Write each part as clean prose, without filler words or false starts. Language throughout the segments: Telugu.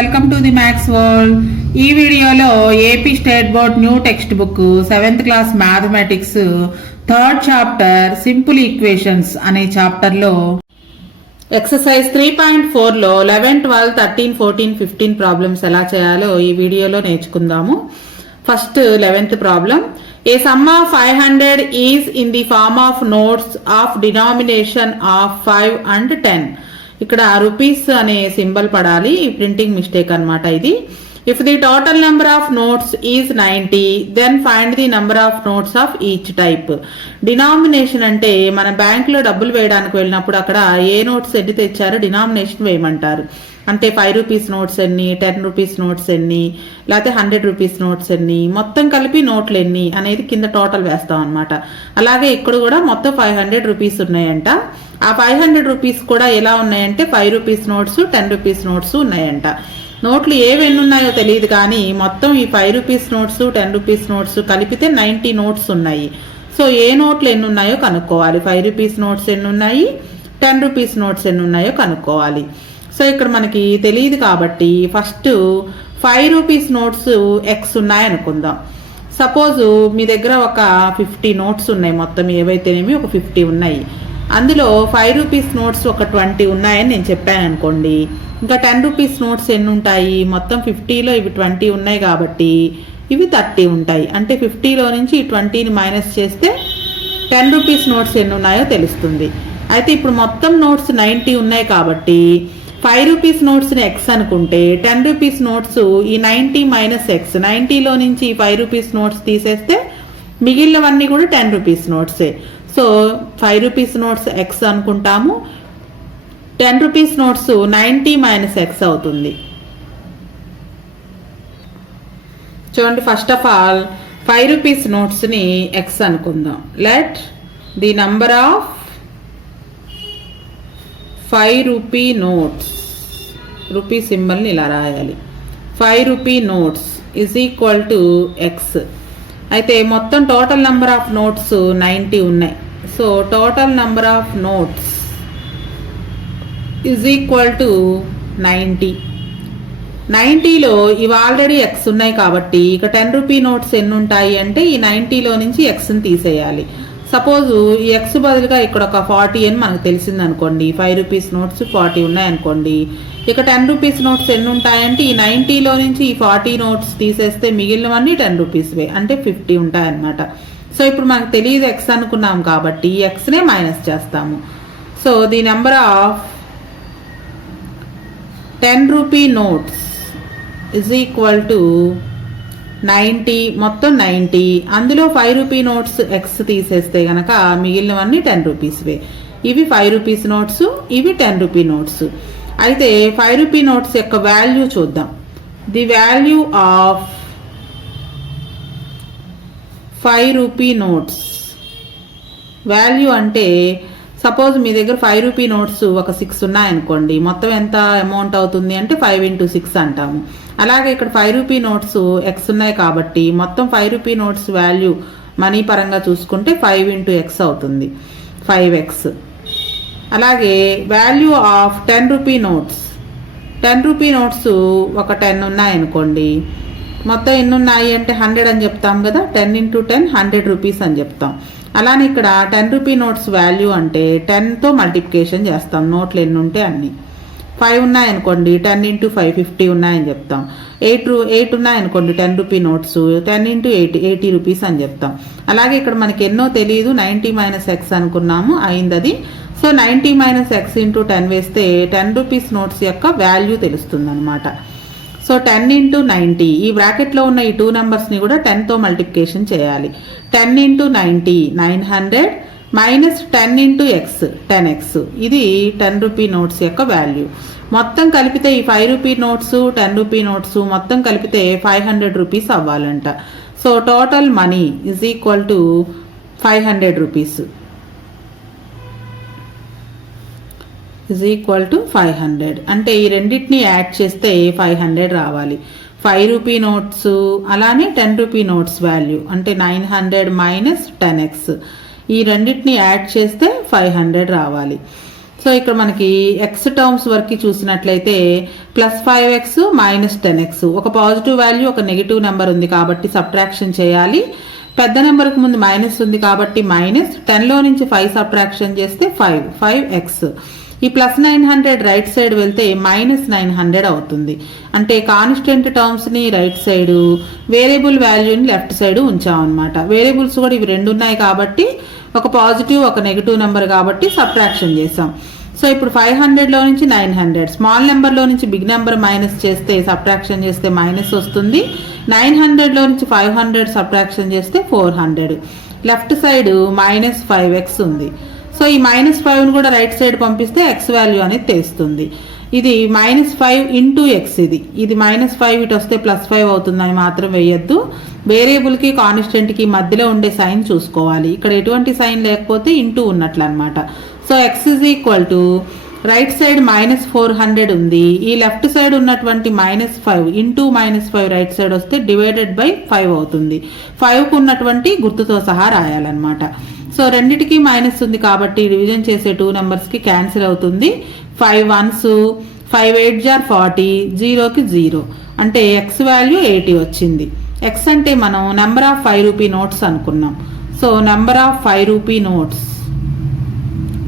Welcome to the maths world. ఈ వీడియోలో AP state board new text book 7th class mathematics 3rd chapter simple equations అనే చాప్టర్లో ఎక్సర్సైజ్ 3.4లో 11, 12, 13, 14, 15 ప్రాబ్లమ్స్ ఎలా చేయాలో ఈ వీడియోలో నేర్చుకుందాము. First 11th problem. A sum of 500 is in the form of notes of denomination of 5 and 10. ఇక్కడ రూపీస్ అనే సింబల్ పడాలి, ప్రింటింగ్ మిస్టేక్ అన్నమాట ఇది. If the total number of notes is 90 then find the number of notes of each type. Denomination అంటే మన బ్యాంకులో డబ్బులు వేయడానికి వెళ్ళినప్పుడు అక్కడ ఏ నోట్స్ ఎన్ని తెచ్చారో డినామినేషన్ వేయమంటారు. అంటే 5 రూపీస్ నోట్స్ ఎన్ని, 10 రూపీస్ నోట్స్ ఎన్ని, లేకపోతే 100 రూపీస్ నోట్స్ ఎన్ని, మొత్తం కలిపి నోట్లు ఎన్ని అనేది కింద టోటల్ వేస్తాం అనమాట. అలాగే ఇక్కడ కూడా మొత్తం 500 రూపీస్ ఉన్నాయంట. ఆ 500 రూపీస్ కూడా ఎలా ఉన్నాయంటే 5 రూపీస్ నోట్స్, 10 రూపీస్ నోట్స్ ఉన్నాయంట. నోట్లు ఏవి ఎన్ని ఉన్నాయో తెలియదు కానీ మొత్తం ఈ 5 రూపీస్ నోట్స్, 10 రూపీస్ నోట్స్ కలిపితే 90 నోట్స్ ఉన్నాయి. సో ఏ నోట్లు ఎన్ని ఉన్నాయో కనుక్కోవాలి. 5 రూపీస్ నోట్స్ ఎన్ని ఉన్నాయి, 10 రూపీస్ నోట్స్ ఎన్ని ఉన్నాయో కనుక్కోవాలి. సో ఇక్కడ మనకి తెలియదు కాబట్టి ఫస్ట్ 5 రూపీస్ నోట్స్ ఎక్స్ ఉన్నాయి అనుకుందాం. సపోజ్ మీ దగ్గర ఒక 50 నోట్స్ ఉన్నాయి, మొత్తం ఏవైతేనేమి ఒక 50 ఉన్నాయి. అందులో 5 రూపీస్ నోట్స్ ఒక 20 ఉన్నాయని నేను చెప్పాను అనుకోండి. ఇంకా 10 రూపీస్ నోట్స్ ఎన్ని ఉంటాయి, మొత్తం 50లో ఇవి 20 ఉన్నాయి కాబట్టి ఇవి 30 ఉంటాయి. అంటే 50లో నుంచి ఈ 20ని మైనస్ చేస్తే 10 రూపీస్ నోట్స్ ఎన్ని ఉన్నాయో తెలుస్తుంది. అయితే ఇప్పుడు మొత్తం నోట్స్ 90 ఉన్నాయి కాబట్టి 5 రూపీస్ నోట్స్ని ఎక్స్ అనుకుంటే 10 రూపీస్ నోట్స్ ఈ 90 మైనస్ ఎక్స్, 90లో నుంచి 5 రూపీస్ నోట్స్ తీసేస్తే మిగిలినవన్నీ కూడా 10 రూపీస్ నోట్సే. సో 5 రూపీస్ నోట్స్ ఎక్స్ అనుకుంటాము, 10 రూపీస్ నోట్స్ 90 మైనస్ ఎక్స్ అవుతుంది. చూడండి, ఫస్ట్ ఆఫ్ ఆల్ 5 రూపీస్ నోట్స్ని ఎక్స్ అనుకుందాం. Let the number of 5 rupee notes, rupee సింబల్ని ఇలా రాయాలి. 5 rupee notes is equal to x. అయితే మొత్తం టోటల్ నెంబర్ ఆఫ్ నోట్స్ 90 ఉన్నాయి. So total number of notes is equal to 90. 90లో ఇవి ఆల్రెడీ ఎక్స్ ఉన్నాయి కాబట్టి ఇక 10 రూపీ నోట్స్ ఎన్ని ఉంటాయి అంటే ఈ 90లో నుంచి ఎక్స్ని తీసేయాలి. సపోజు ఈ ఎక్స్ బదులుగా ఇక్కడ ఒక 40 అని మనకు తెలిసింది అనుకోండి. 5 రూపీస్ నోట్స్ 40 ఉన్నాయనుకోండి. ఇక 10 రూపీస్ నోట్స్ ఎన్ని ఉంటాయంటే ఈ 90లో నుంచి ఈ 40 నోట్స్ తీసేస్తే మిగిలినవన్నీ 10 రూపీస్వే, అంటే 50 ఉంటాయన్నమాట. సో ఇప్పుడు మనకు తెలియదు ఎక్స్ అనుకున్నాం కాబట్టి ఈ ఎక్స్నే మైనస్ చేస్తాము. So the number of 10 rupee notes is equal to 90, మొత్తం 90. అందులో 5 రూపీ నోట్స్ ఎక్స్ తీసేస్తే కనుక మిగిలినవన్నీ 10 రూపీస్వే. ఇవి 5 రూపీస్ నోట్స్, ఇవి 10 రూపీ నోట్స్. అయితే 5 రూపీ నోట్స్ యొక్క వాల్యూ చూద్దాం. The value of 5 rupee notes value అంటే సపోజ్ మీ దగ్గర 5 రూపీ నోట్స్ ఒక 6 ఉన్నాయనుకోండి. మొత్తం ఎంత అమౌంట్ అవుతుంది అంటే 5 into 6 అంటాము. అలాగే ఇక్కడ 5 రూపీ నోట్స్ ఎక్స్ ఉన్నాయి కాబట్టి మొత్తం 5 రూపీ నోట్స్ వాల్యూ మనీ పరంగా చూసుకుంటే 5 into x అవుతుంది, 5x. అలాగే value of 10 rupee notes, 10 rupee notes ఒక 10 ఉన్నాయనుకోండి. మొత్తం ఎన్ని ఉన్నాయి అంటే 100 అని చెప్తాం కదా. 10 into 10 100 రూపీస్ అని చెప్తాం. అలానే ఇక్కడ 10 రూపీ నోట్స్ వాల్యూ అంటే 10తో మల్టిప్లికేషన్ చేస్తాం, నోట్లు ఎన్ని ఉంటే అన్ని. 5 ఉన్నాయనుకోండి, 10 into 5 50 ఉన్నాయని చెప్తాం. 8 ఉన్నాయనుకోండి 10 రూపీ నోట్స్, 10 into 8 80 రూపీస్ అని చెప్తాం. అలాగే ఇక్కడ మనకి ఎన్నో తెలియదు, 90 మైనస్ ఎక్స్ అనుకున్నాము, అయింది అది. సో 90 మైనస్ ఎక్స్ ఇంటూ 10 వేస్తే 10 రూపీస్ నోట్స్ యొక్క వాల్యూ తెలుస్తుంది అనమాట. సో 10 into 90, ఈ బ్రాకెట్లో ఉన్న ఈ 2 నెంబర్స్ని కూడా 10తో మల్టిప్లికేషన్ చేయాలి. 10 into 90 900 minus 10 into x 10x. ఇది 10 రూపీ నోట్స్ యొక్క వాల్యూ. మొత్తం కలిపితే ఈ 5 రూపీ నోట్స్ 10 రూపీ నోట్స్ మొత్తం కలిపితే 500 రూపీస్ అవ్వాలంట. So total money is equal to 500 rupees is equal to 500. అంటే ఈ రెండింటిని యాడ్ చేస్తే 500 రావాలి. 5 రూపీ నోట్స్ అలానే 10 రూపీ నోట్స్ వాల్యూ అంటే 900 మైనస్ 10x. ఈ రెండింటిని యాడ్ చేస్తే 500 రావాలి. సో ఇక్కడ మనకి ఎక్స్ టర్మ్స్ వరకు చూసినట్లయితే +5x -10x ఒక పాజిటివ్ వాల్యూ ఒక నెగిటివ్ నెంబర్ ఉంది కాబట్టి సబ్ట్రాక్షన్ చేయాలి. పెద్ద నెంబర్కి ముందు మైనస్ ఉంది కాబట్టి -10లో నుంచి 5 సబ్ట్రాక్షన్ చేస్తే 5x. ఈ +900 రైట్ సైడ్ వెళ్తే -900 అవుతుంది. అంటే కాన్స్టెంట్ టర్మ్స్ని రైట్ సైడ్, వేరియబుల్ వాల్యూని లెఫ్ట్ సైడ్ ఉంచామన్నమాట. వేరియబుల్స్ కూడా ఇవి రెండు ఉన్నాయి కాబట్టి ఒక పాజిటివ్ ఒక నెగిటివ్ నెంబర్ కాబట్టి సబ్ట్రాక్షన్ చేసాం. సో ఇప్పుడు 500లో నుంచి 900 స్మాల్ నెంబర్లో నుంచి బిగ్ నెంబర్ మైనస్ చేస్తే సబ్ట్రాక్షన్ చేస్తే మైనస్ వస్తుంది. 900లో నుంచి 500 సబ్ట్రాక్షన్ చేస్తే 400. లెఫ్ట్ సైడ్ -5x ఉంది. సో ఈ -5ని కూడా రైట్ సైడ్ పంపిస్తే ఎక్స్ వాల్యూ అనేది తెలుస్తుంది. ఇది -5 ఇంటూ ఎక్స్. ఇది -5 ఇటు వస్తే +5 అవుతుంది అని మాత్రం వేయద్దు. వేరియబుల్కి కాన్స్టెంట్కి మధ్యలో ఉండే సైన్ చూసుకోవాలి. ఇక్కడ ఎటువంటి సైన్ లేకపోతే ఇంటూ ఉన్నట్లు అనమాట. So X is equal to right side -400 ఉంది. ఈ లెఫ్ట్ సైడ్ ఉన్నటువంటి -5 ఇంటూ -5 రైట్ సైడ్ వస్తే డివైడెడ్ బై 5 అవుతుంది. 5కు ఉన్నటువంటి గుర్తుతో సహా రాయాలన్నమాట. సో రెండిటికి మైనస్ ఉంది కాబట్టి డివిజన్ చేసే 2 నెంబర్స్కి క్యాన్సిల్ అవుతుంది. 5 1s 5 8 = 40, 0కి 0 అంటే ఎక్స్ వాల్యూ 80 వచ్చింది. ఎక్స్ అంటే మనం నెంబర్ ఆఫ్ 5 రూపీ నోట్స్ అనుకున్నాం. So number of 5 rupee notes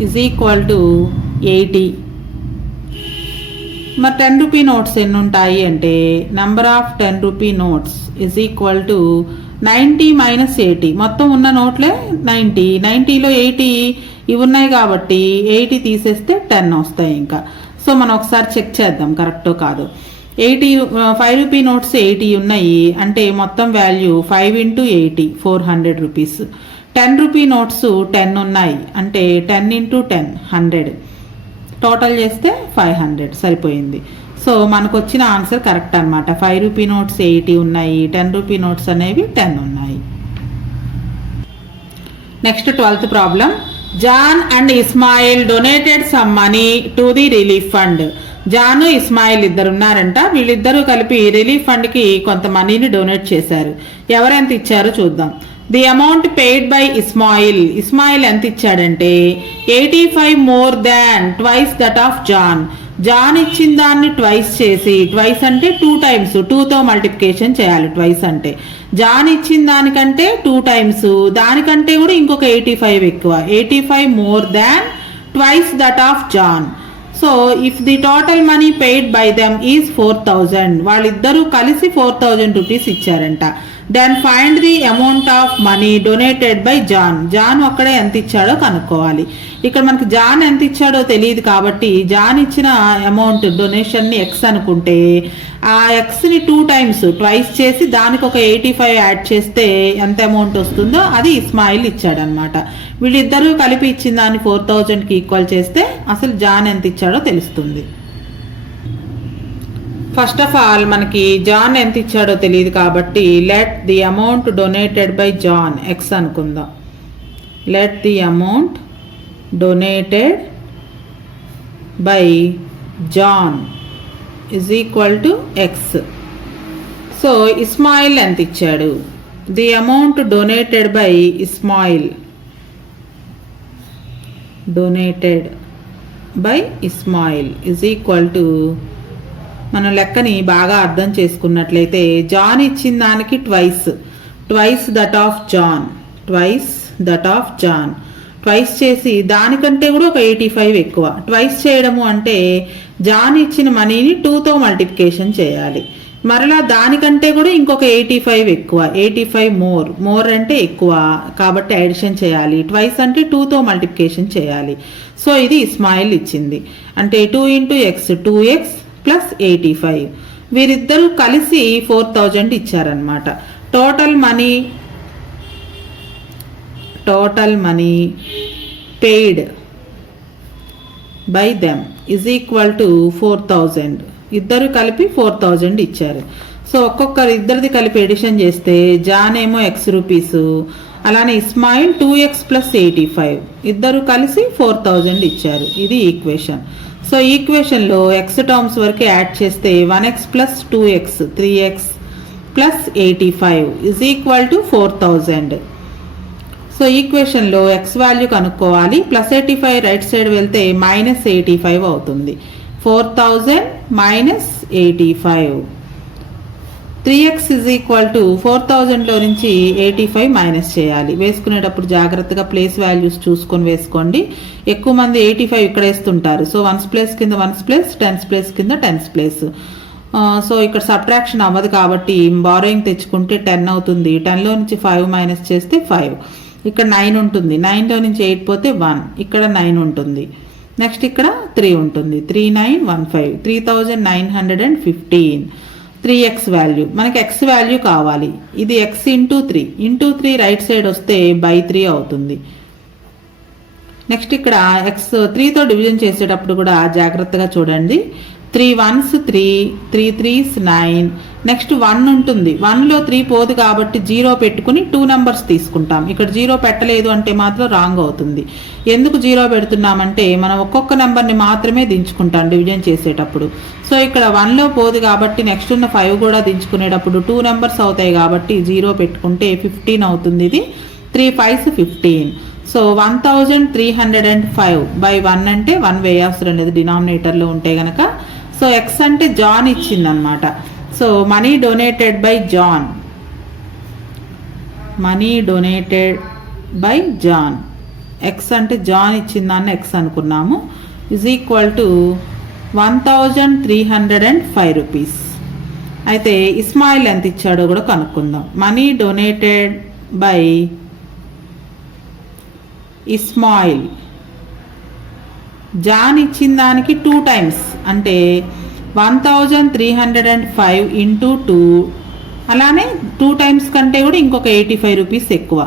is equal to 80. మరి 10 రూపీ నోట్స్ ఎన్ని ఉంటాయి అంటే number of 10 rupee notes is equal to 90 - 80. మొత్తం ఉన్న నోట్లే 90. 90లో 80 ఇవి ఉన్నాయి కాబట్టి 80 తీసేస్తే 10 వస్తాయి ఇంకా. సో మనం ఒకసారి చెక్ చేద్దాం కరెక్టో కాదు. 5 రూపీ నోట్స్ 80 ఉన్నాయి అంటే మొత్తం వాల్యూ 5 × 80 400 రూపీస్. 10 రూపీ నోట్స్ 10 ఉన్నాయి అంటే 10 × 10 100. టోటల్ చేస్తే 500 సరిపోయింది. సో మనకు వచ్చిన ఆన్సర్ కరెక్ట్ అనమాట. 5 రూపీ నోట్స్ 80 ఉన్నాయి, 10 రూపీ నోట్స్ అనేవి 10 ఉన్నాయి. Next 12th problem. John and Ismail donated some money to the relief fund. John Ismail ఇద్దరు ఉన్నారంట. వీళ్ళిద్దరూ కలిపి రిలీఫ్ ఫండ్కి కొంత మనీని డొనేట్ చేశారు. ఎవరెంత ఇచ్చారో చూద్దాం. The amount paid by Ismail. Ismail ఎంత ఇచ్చాడంటే 85 more than twice that of John. John ఇచ్చిన దాన్ని ట్వైస్ చేసి, ట్వైస్ అంటే 2 times, 2తో మల్టిప్లికేషన్ చేయాలి. ట్వైస్ అంటే జాన్ ఇచ్చిన దానికంటే 2 times, దానికంటే కూడా ఇంకొక 85 ఎక్కువ. 85 more than twice that of John. So if the total money paid by them is 4000. వాళ్ళిద్దరూ కలిసి 4000 రూపీస్ ఇచ్చారంట. Then find the amount of money donated by John. John ఒక్కడే ఎంత ఇచ్చాడో కనుక్కోవాలి. ఇక్కడ మనకి జాన్ ఎంత ఇచ్చాడో తెలియదు కాబట్టి జాన్ ఇచ్చిన అమౌంట్ డొనేషన్ని ఎక్స్ అనుకుంటే ఆ ఎక్స్ని 2 times ట్వైస్ చేసి దానికి ఒక 85 యాడ్ చేస్తే ఎంత అమౌంట్ వస్తుందో అది ఇస్మాయిల్ ఇచ్చాడనమాట. వీళ్ళిద్దరూ కలిపి ఇచ్చిన దాన్ని 4000కి ఈక్వల్ చేస్తే అసలు జాన్ ఎంత ఇచ్చాడో తెలుస్తుంది. ఫస్ట్ ఆఫ్ ఆల్ మనకి జాన్ ఎంత ఇచ్చాడో తెలియదు కాబట్టి let the amount donated by John x అనుకుందాం. Let the amount donated by John is equal to x. So Ismail ఎంత ఇచ్చాడు? The amount donated by Ismail is equal to, మనం లెక్కని బాగా అర్థం చేసుకున్నట్లయితే జాన్ ఇచ్చిన దానికి twice that of John twice చేసి దానికంటే కూడా ఒక 85 ఎక్కువ. ట్వైస్ చేయడము అంటే జాన్ ఇచ్చిన మనీని 2తో మల్టిప్లికేషన్ చేయాలి. మరలా దానికంటే కూడా ఇంకొక 85 ఎక్కువ. 85 మోర్ అంటే ఎక్కువ కాబట్టి అడిషన్ చేయాలి. ట్వైస్ అంటే 2తో మల్టిప్లికేషన్ చేయాలి. సో ఇది ఇస్మాయిల్ ఇచ్చింది. అంటే 2 × x 2x + 85. వీరిద్దరూ కలిసి 4000 ఇచ్చారనమాట. Total money paid by them is equal to 4000. ఇద్దరు కలిపి 4000 ఇచ్చారు. సో ఇద్దరిది కలిపి ఎడిషన్ చేస్తే జాన్ ఏమో x రూపీస్, అలానే ఇస్మాయిల్ 2x + 85. ఇద్దరు కలిసి 4000 ఇచ్చారు. ఇది ఈక్వేషన్. సో ఈక్వేషన్లో ఎక్స్ టర్మ్స్ వరకు యాడ్ చేస్తే 1x + 2x 3x + 85 is equal to 4000. So ఈక్వేషన్లో ఎక్స్ వాల్యూ కనుక్కోవాలి. +85 రైట్ సైడ్ వెళ్తే -85 అవుతుంది. 4000 -85. 3x = 4000లో నుంచి 85 మైనస్ చేయాలి. వేసుకునేటప్పుడు జాగ్రత్తగా ప్లేస్ వాల్యూస్ చూసుకొని వేసుకోండి. ఎక్కువ మంది 85 ఇక్కడ వేస్తుంటారు. సో 1's ప్లేస్ కింద 1's ప్లేస్, 10's ప్లేస్ కింద 10's ప్లేస్. సో ఇక్కడ సబ్ట్రాక్షన్ అవ్వదు కాబట్టి బారోయింగ్ తెచ్చుకుంటే 10 అవుతుంది. 10లో నుంచి 5 మైనస్ చేస్తే 5. ఇక్కడ 9 ఉంటుంది. 9లో నుంచి 8 పోతే 1. ఇక్కడ 9 ఉంటుంది. నెక్స్ట్ ఇక్కడ 3 ఉంటుంది. 3915 3915. 3x వాల్యూ మనకి x వాల్యూ కావాలి. ఇది x ఇంటూ 3 రైట్ సైడ్ వస్తే /3 అవుతుంది. నెక్స్ట్ ఇక్కడ x 3తో డివిజన్ చేసేటప్పుడు కూడా జాగ్రత్తగా చూడండి. 3 1s 3, 3 3s 9. నెక్స్ట్ 1 ఉంటుంది. 1లో 3 పోదు కాబట్టి 0 పెట్టుకుని 2 నెంబర్స్ తీసుకుంటాం. ఇక్కడ 0 పెట్టలేదు అంటే మాత్రం రాంగ్ అవుతుంది. ఎందుకు 0 పెడుతున్నామంటే మనం ఒక్కొక్క నెంబర్ని మాత్రమే దించుకుంటాం డివిజన్ చేసేటప్పుడు. సో ఇక్కడ 1లో పోదు కాబట్టి నెక్స్ట్ ఉన్న 5 కూడా దించుకునేటప్పుడు 2 నెంబర్స్ అవుతాయి కాబట్టి 0 పెట్టుకుంటే 15 అవుతుంది. ఇది 3 5s 15. సో 1305/1 అంటే 1 వేయాల్సిన లేదు డినామినేటర్లో ఉంటే గనక. సో ఎక్స్ అంటే జాన్ ఇచ్చిందనమాట. So money donated by John, money donated by John, x అంటే జాన్ ఇచ్చిందాన్ని ఎక్స్ అనుకున్నాము. = 1305 రూపీస్. అయితే ఇస్మాయిల్ ఎంత ఇచ్చాడో కూడా కనుక్కుందాం. Money donated by Ismail, John ఇచ్చిన దానికి 2 times అంటే 1305 × 2. అలానే 2 times కంటే కూడా ఇంకొక 85 రూపీస్ ఎక్కువ.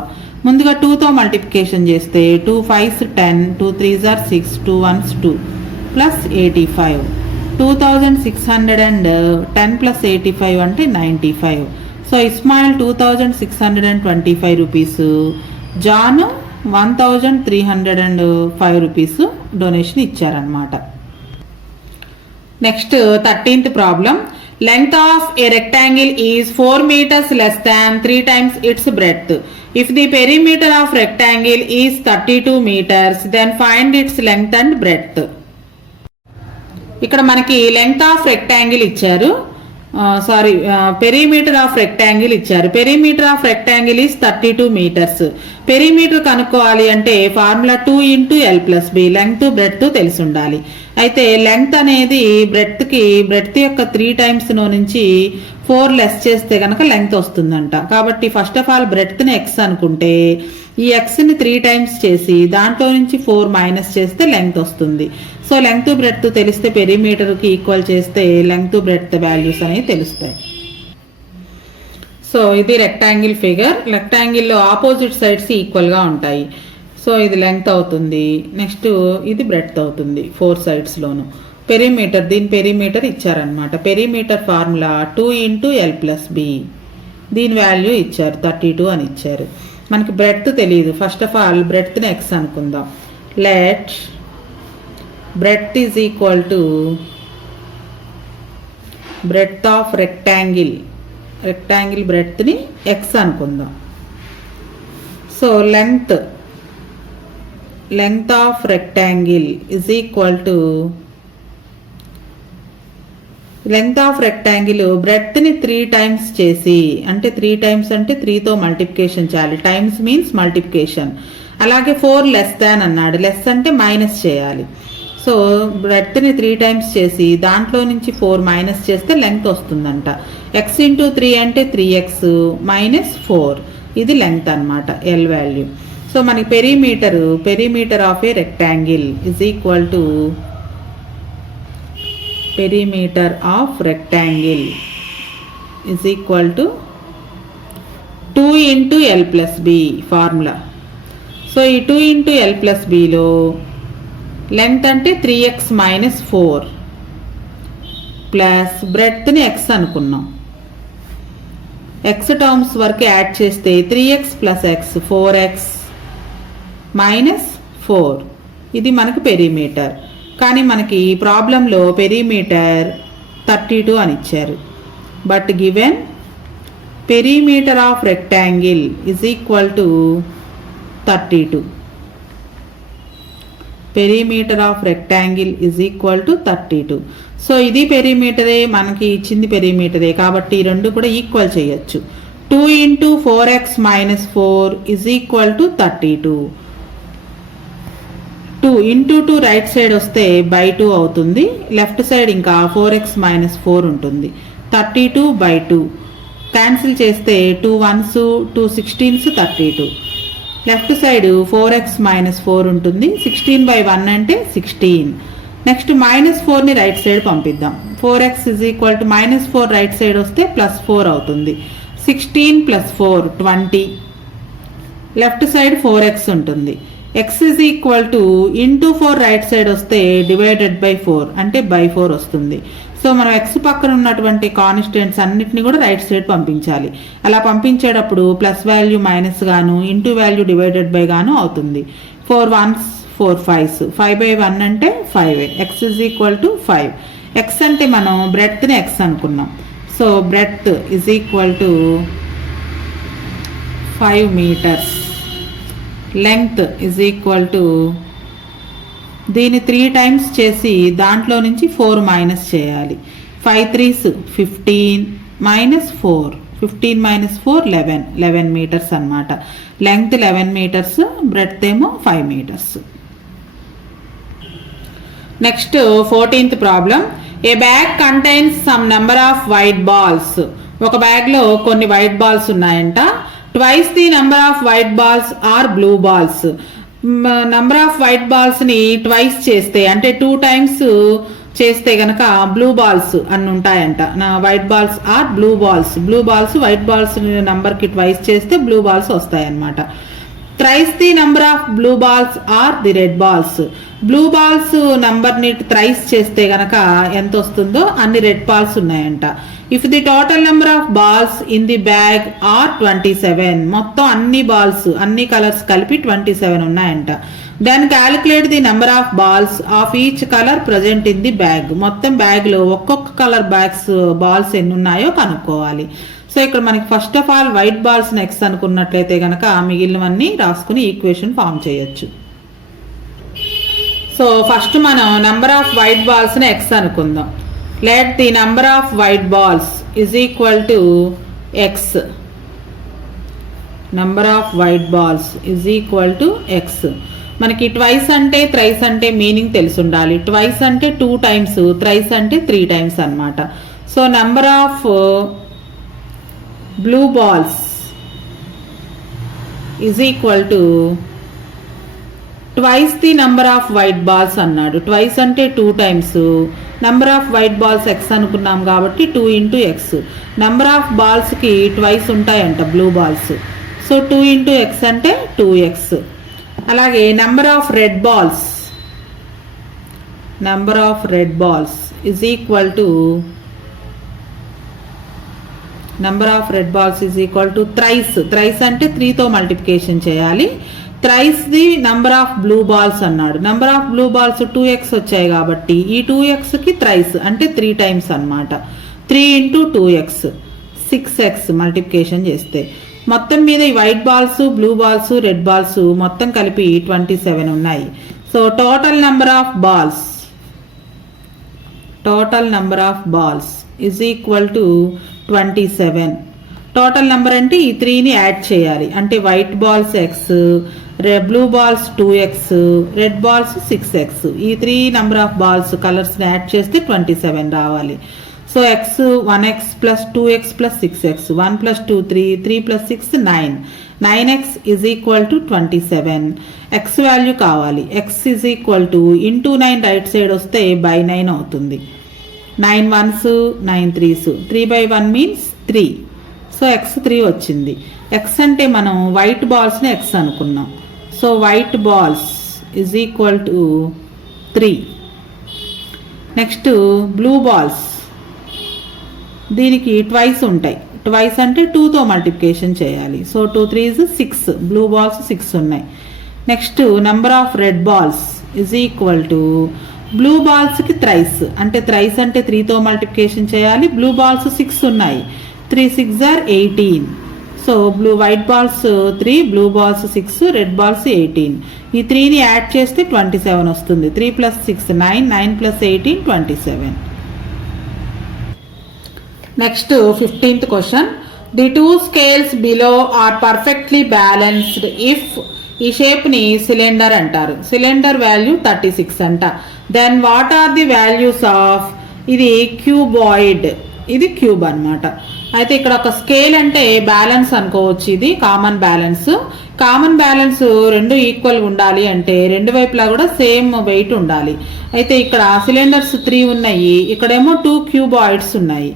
ముందుగా 2తో మల్టిప్లికేషన్ చేస్తే 2 5s 10, 2 3s 6, 2 1s 2 plus 85. 2610 plus 85 అంటే 95. So Ismail 2625 rupees, John 1305 rupees donation ఇచ్చారనమాట. Next 13th problem. Length of a rectangle is 4 meters less than 3 times its breadth. If the perimeter of rectangle is 32 meters, then find its length and breadth. ఇక్కడ మనకి లెంగ్త్ ఆఫ్ రెక్టాంగిల్ ఇచ్చారు, పెరిమీటర్ ఆఫ్ రెక్టాంగిల్ ఇచ్చారు. Perimeter of rectangle is 32 meters. Perimeter కనుక్కోవాలి అంటే ఫార్ములా 2 × L+B, లెంగ్త్ బ్రెడ్త్ తెలిసి ఉండాలి. అయితే లెంగ్త్ అనేది బ్రెడ్త్ యొక్క 3 times నుంచి 4 లెస్ చేస్తే కనుక లెంగ్త్ వస్తుందంట. కాబట్టి ఫస్ట్ ఆఫ్ ఆల్ బ్రెడ్త్ని ఎక్స్ అనుకుంటే ఈ ఎక్స్ని 3 times చేసి దాంట్లో నుంచి 4 మైనస్ చేస్తే లెంగ్త్ వస్తుంది. సో లెంగ్త్ బ్రెడ్త్ తెలిస్తే పెరిమీటర్కి ఈక్వల్ చేస్తే లెంగ్త్ బ్రెడ్త్ వాల్యూస్ అనేవి తెలుస్తాయి. సో ఇది రెక్టాంగిల్ ఫిగర్. రెక్టాంగిల్లో ఆపోజిట్ సైడ్స్ ఈక్వల్గా ఉంటాయి. సో ఇది లెంగ్త్ అవుతుంది. నెక్స్ట్ ఇది బ్రెడ్త్ అవుతుంది 4 sides-లోను. పెరిమీటర్, దీని పెరిమీటర్ ఇచ్చారనమాట. Perimeter formula 2 × L+B. దీని వాల్యూ ఇచ్చారు 32 అని ఇచ్చారు. మనకి బ్రెడ్త్ తెలియదు. ఫస్ట్ ఆఫ్ ఆల్ బ్రెడ్త్ని ఎక్స్ అనుకుందాం. Let breadth is equal to breadth of rectangle breadth ని x అనుకుందాం. So length of rectangle is equal to length of rectangle breadth ని 3 times చేసి, అంటే 3 times అంటే 3తో మల్టిప్లికేషన్ చేయాలి. Times means multiplication. అలాగే 4 less than అన్నాడు. లెస్ అంటే మైనస్ చేయాలి. సో బ్రెడ్త్ని 3 times చేసి దాంట్లో నుంచి 4 మైనస్ చేస్తే లెంగ్త్ వస్తుందంట. x × 3 అంటే 3x -4. ఇది లెంగ్త్ అనమాట, ఎల్ వాల్యూ. సో మనకి perimeter of a rectangle is equal to perimeter of rectangle is equal to 2 × L+B formula. So ఈ 2 × L+Bలో లెంగ్త్ అంటే 3x -4 ప్లస్ బ్రెడ్త్ని ఎక్స్ అనుకున్నాం. ఎక్స్ టర్మ్స్ వరకు యాడ్ చేస్తే 3x + x 4x -4. ఇది మనకు పెరిమీటర్. కానీ మనకి ప్రాబ్లంలో పెరిమీటర్ 32 అని ఇచ్చారు. But given perimeter of rectangle is equal to 32. Perimeter of rectangle is equal to 32. So ఇది పెరిమీటరే, మనకి ఇచ్చింది పెరిమీటరే కాబట్టి ఈ రెండు కూడా ఈక్వల్ చేయొచ్చు. 2 into 4x minus 4 is equal to 32. 2 into 2 right side వస్తే బై 2 అవుతుంది, లెఫ్ట్ సైడ్ ఇంకా 4x minus 4 ఉంటుంది. 32 by 2 క్యాన్సిల్ చేస్తే 2 1s 2 16s 32. Left side 4x minus 4 ఉంటుంది, 16 by 1 అంటే 16. నెక్స్ట్ -4ని రైట్ సైడ్ పంపిద్దాం. 4x is equal to -4 right side వస్తే +4 అవుతుంది. 16 + 4 20. లెఫ్ట్ సైడ్ 4x ఉంటుంది. x is equal to into 4 right side వస్తే డివైడెడ్ బై 4 అంటే బై 4 వస్తుంది. సో మనం x పక్కన ఉన్నటువంటి కాన్స్టెంట్స్ అన్నిటిని కూడా రైట్ సైడ్ పంపించాలి. అలా పంపించేటప్పుడు ప్లస్ వాల్యూ మైనస్ గాను, ఇంటూ వాల్యూ డివైడెడ్ బై గాను అవుతుంది. 4 1s 4 5s 5 by 1 అంటే 5. x is equal to 5. x అంటే మనం బ్రెడ్త్ని x అనుకున్నాం. So breadth is equal to 5 meters. Length is equal to, దీన్ని 3 టైమ్స్ చేసి దాంట్లో నుంచి 4 మైనస్ చేయాలి. 5 3s 15 minus 4, 15 minus 4 11 meters అన్నమాట. లెంగ్త్ 11 meters, బ్రెడ్త్ ఏమో 5 meters. Next 14th problem. A bag contains some number of white balls. ఒక బ్యాగ్లో కొన్ని వైట్ బాల్స్ ఉన్నాయంట. Twice the number of white balls are blue balls. Number of white బాల్స్ని ట్వైస్ చేస్తే అంటే 2 times చేస్తే గనక బ్లూ బాల్స్ అన్ని ఉంటాయంట. నా white balls are blue balls. Blue balls white balls నెంబర్కి ట్వైస్ చేస్తే బ్లూ బాల్స్ వస్తాయన్నమాట. Thrice the number of blue balls are the red balls. Blue balls నెంబర్ని థ్రైస్ చేస్తే గనక ఎంత వస్తుందో అన్ని రెడ్ బాల్స్ ఉన్నాయంట. If the total number of balls in the bag are 27. మొత్తం అన్ని బాల్స్ అన్ని కలర్స్ కలిపి 27 ఉన్నాయంట. Then calculate the number of balls of each colour present in the bag. మొత్తం బ్యాగ్లో ఒక్కొక్క కలర్ బాల్స్ ఎన్ని ఉన్నాయో కనుక్కోవాలి. సో ఇక్కడ మనకి first of all white balls next అనుకున్నట్లయితే కనుక మిగిలినవన్నీ రాసుకుని ఈక్వేషన్ ఫామ్ చేయొచ్చు. సో ఫస్ట్ మనం నెంబర్ ఆఫ్ వైట్ బాల్స్ని ఎక్స్ అనుకుందాం. Let the number of white balls is equal to X. Number of white balls is equal to X. మనకి ట్వైస్ అంటే థ్రైస్ అంటే మీనింగ్ తెలిసి ఉండాలి. ట్వైస్ అంటే 2 times, థ్రైస్ అంటే 3 times అన్నమాట. So number of blue balls is equal to twice the number of white balls అన్నాడు. ట్వైస్ అంటే 2 times, number of white balls x అనుకున్నాం కాబట్టి 2 into x. నెంబర్ ఆఫ్ బాల్స్కి ట్వైస్ ఉంటాయంట blue balls. So 2 into x అంటే 2x. అలాగే number of red balls, number of red balls is equal to number of red balls is equal to thrice. Thrice అంటే 3తో మల్టిప్లికేషన్ చేయాలి. Thrice the number of blue balls అన్నాడు. Number of blue balls 2x వచ్చాయి కాబట్టి ఈ 2xకి థ్రైస్ అంటే 3 times అన్నమాట. 3 into 2x 6x మల్టిప్లికేషన్ చేస్తే మొత్తం మీద ఈ white balls blue balls red balls మొత్తం కలిపి 27 ఉన్నాయి. So total number of balls is equal to 27. Total number అంటే ఈ 3ని యాడ్ చేయాలి. అంటే white balls X, blue balls 2x, red balls 6x. ఈ 3 నెంబర్ ఆఫ్ బాల్స్ కలర్స్ని యాడ్ చేస్తే 27 రావాలి. So X 1x + 2x + 6x. 1 + 2 3, 3 + 6 9. 9x is equal to 27. X value కావాలి. X is equal to into 9 right side వస్తే బై 9 అవుతుంది. 9 1s 9 3s. 3 by 1 means 3. So X 3 వచ్చింది. ఎక్స్ అంటే మనం వైట్ బాల్స్ని ఎక్స్ అనుకున్నాం. So white balls is equal to 3. Next blue balls, దీనికి ట్వైస్ ఉంటాయి. ట్వైస్ అంటే 2తో మల్టిప్లికేషన్ చేయాలి. So 2 3s 6. బ్లూ బాల్స్ 6 ఉన్నాయి. Next number of red balls is equal to blue బాల్స్కి థ్రైస్. అంటే థ్రైస్ అంటే 3తో మల్టిప్లికేషన్ చేయాలి. బ్లూ బాల్స్ 6 ఉన్నాయి. 3 6 are 18. So white balls 3, blue balls 6, red balls 18. ఈ 3ని యాడ్ చేస్తే 27 వస్తుంది. 3 + 6 9, 9 + 18 27. Next 15th question. The 2 scales below are perfectly balanced if ఈ షేప్ని సిలిండర్ అంటారు. సిలిండర్ వాల్యూ 36 అంట. Then what are the values of ఇది క్యూబాయిడ్, ఇది క్యూబ్ అనమాట. అయితే ఇక్కడ ఒక స్కేల్ అంటే బ్యాలెన్స్ అనుకోవచ్చు. ఇది కామన్ బ్యాలెన్స్. కామన్ బ్యాలెన్స్ రెండు ఈక్వల్గా ఉండాలి అంటే రెండు వైపులా కూడా సేమ్ వెయిట్ ఉండాలి. అయితే ఇక్కడ సిలిండర్స్ 3 ఉన్నాయి, ఇక్కడేమో 2 క్యూబాయిడ్స్ ఉన్నాయి.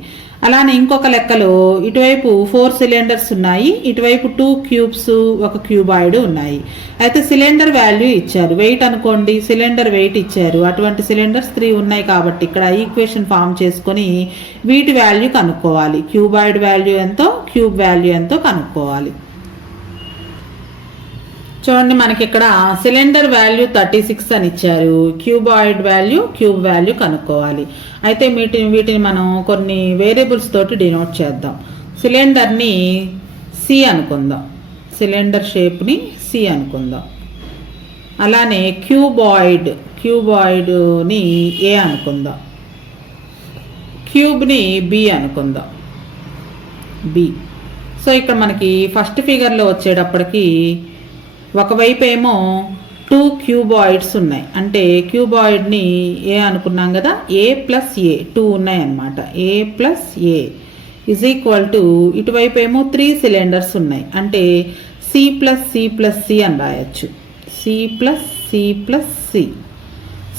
అలానే ఇంకొక లెక్కలో ఇటువైపు 4 సిలిండర్స్ ఉన్నాయి, ఇటువైపు 2 క్యూబ్స్, ఒక క్యూబాయిడ్ ఉన్నాయి. అయితే సిలిండర్ వాల్యూ ఇచ్చారు, వెయిట్ అనుకోండి, సిలిండర్ వెయిట్ ఇచ్చారు. అటువంటి సిలిండర్స్ 3 ఉన్నాయి కాబట్టి ఇక్కడ ఈక్వేషన్ ఫామ్ చేసుకొని వీటి వాల్యూ కనుక్కోవాలి. క్యూబాయిడ్ వాల్యూ ఎంతో, క్యూబ్ వాల్యూ ఎంతో కనుక్కోవాలి. చూడండి, మనకి ఇక్కడ సిలిండర్ వాల్యూ 36 అని ఇచ్చారు, క్యూబాయిడ్ వాల్యూ, క్యూబ్ వాల్యూ కనుక్కోవాలి. అయితే వీటిని మనం కొన్ని వేరియబుల్స్ తోటి డినోట్ చేద్దాం. సిలిండర్ని సి అనుకుందాం, సిలిండర్ షేప్ని సి అనుకుందాం. అలానే క్యూబాయిడ్ని ఏ అనుకుందాం, క్యూబ్ని బి అనుకుందాం, బి. సో ఇక్కడ మనకి ఫస్ట్ ఫిగర్లో వచ్చేటప్పటికి ఒకవైపు ఏమో 2 క్యూబాయిడ్స్ ఉన్నాయి, అంటే క్యూబాయిడ్ని ఏ అనుకున్నాం కదా, A + A 2 ఉన్నాయి అన్నమాట. A + A = ఇటువైపు ఏమో 3 సిలిండర్స్ ఉన్నాయి, అంటే C + C అని రాయొచ్చు. C + C.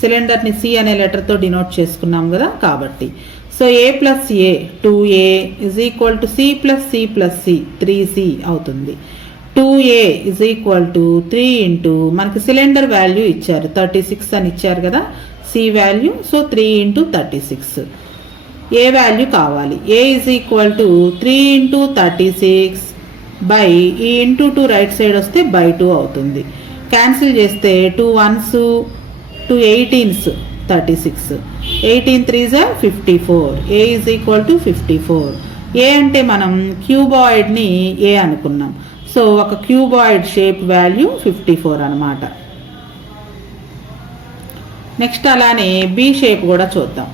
సిలిండర్ని C అనే లెటర్తో డినోట్ చేసుకున్నాం కదా కాబట్టి. So A + A 2A = C + C 3C అవుతుంది. 2A = 3 ఇంటూ మనకి సిలిండర్ వాల్యూ ఇచ్చారు 36 అని ఇచ్చారు కదా, C వాల్యూ. సో 3 × 36. ఏ వాల్యూ కావాలి. A = 3 × 36 బై ఈ ఇంటూ 2 రైట్ సైడ్ వస్తే బై 2 అవుతుంది. క్యాన్సిల్ చేస్తే 2 1s 2 18s 36, 18 3s 54. A = 54. ఏ అంటే మనం క్యూబాయిడ్ని ఏ అనుకున్నాం. సో ఒక క్యూబాయిడ్ షేప్ వాల్యూ 54 అనమాట. నెక్స్ట్ అలానే బి షేప్ కూడా చూద్దాం.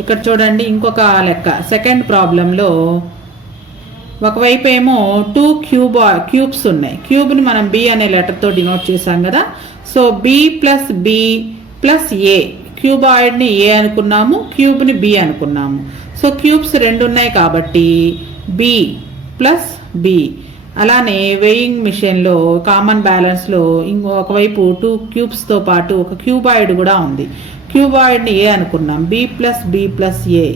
ఇక్కడ చూడండి, ఇంకొక లెక్క. సెకండ్ ప్రాబ్లంలో ఒకవైపు ఏమో 2 క్యూబ్స్ ఉన్నాయి. క్యూబ్ని మనం బి అనే లెటర్తో డినోట్ చేసాం కదా. సో B + B + A, క్యూబాయిడ్ని ఏ అనుకున్నాము, క్యూబ్ని బి అనుకున్నాము. సో క్యూబ్స్ 2 ఉన్నాయి కాబట్టి B + B. అలానే వెయింగ్ మిషన్లో కామన్ బ్యాలెన్స్లో ఒకవైపు 2 క్యూబ్స్తో పాటు ఒక క్యూబాయిడ్ కూడా ఉంది. క్యూబాయిడ్ని ఏ అనుకున్నాం, B + B + A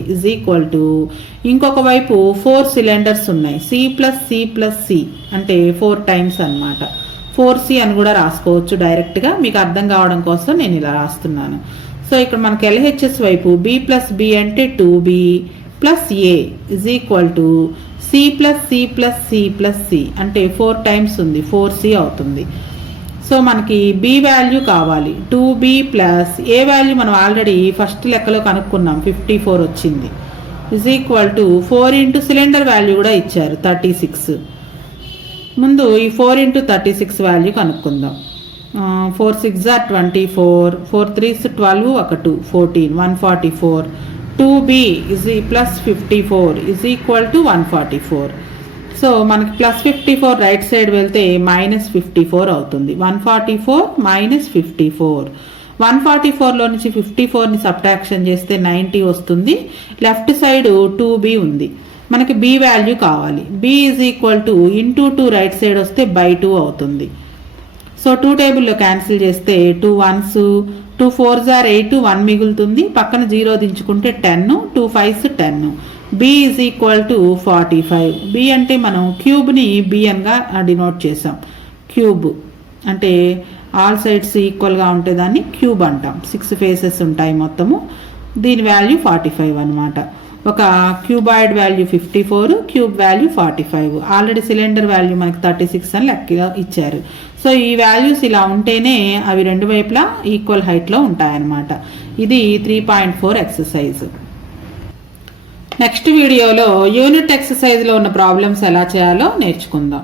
ఇంకొక వైపు 4 సిలిండర్స్ ఉన్నాయి, C + C అంటే 4 టైమ్స్ అనమాట. 4C అని కూడా రాసుకోవచ్చు డైరెక్ట్గా, మీకు అర్థం కావడం కోసం నేను ఇలా రాస్తున్నాను. సో ఇక్కడ మనకి LHS వైపు B + B అంటే 2B + A C + C అంటే 4 టైమ్స్ ఉంది, 4C అవుతుంది. సో మనకి B వాల్యూ కావాలి. 2B + A వాల్యూ మనం ఆల్రెడీ ఫస్ట్ లెక్కలో కనుక్కున్నాం, 54 వచ్చింది. = 4 × సిలిండర్ వాల్యూ కూడా ఇచ్చారు 36. ముందు ఈ 4 × 36 వాల్యూ కనుక్కుందాం. 4 6 24, 4 3s 12, 1 2 14, 144. 2B + 54 = 144. సో మనకి +54 రైట్ సైడ్ వెళ్తే -54 అవుతుంది. 144 - 54. 144లో నుంచి 54ని సబ్ట్రాక్షన్ చేస్తే 90 వస్తుంది. లెఫ్ట్ సైడ్ 2B ఉంది. మనకి B వాల్యూ కావాలి. B = 2 రైట్ సైడ్ వస్తే బై 2 అవుతుంది. సో 2 టేబుల్లో క్యాన్సిల్ చేస్తే 2 1s 2 4s 8, 1 మిగులుతుంది. పక్కన 0 దించుకుంటే 10, 2 5s 10. B = 45. B అంటే మనం క్యూబ్ని బిఎన్గా డినోట్ చేసాం. క్యూబ్ అంటే ఆల్ సైడ్స్ ఈక్వల్గా ఉంటే దాన్ని క్యూబ్ అంటాం. 6 ఫేసెస్ ఉంటాయి మొత్తము. దీని వాల్యూ 45 అనమాట. ఒక cuboid value 54, cube value 45. Already cylinder value మనకి 36 అని లెక్కగా ఇచ్చారు. సో ఈ వాల్యూస్ ఇలా ఉంటేనే అవి రెండు వైపులా ఈక్వల్ హైట్లో ఉంటాయన్నమాట. ఇది 3.4 ఎక్సర్సైజ్. నెక్స్ట్ వీడియోలో యూనిట్ ఎక్సర్సైజ్లో ఉన్న ప్రాబ్లమ్స్ ఎలా చేయాలో నేర్చుకుందాం.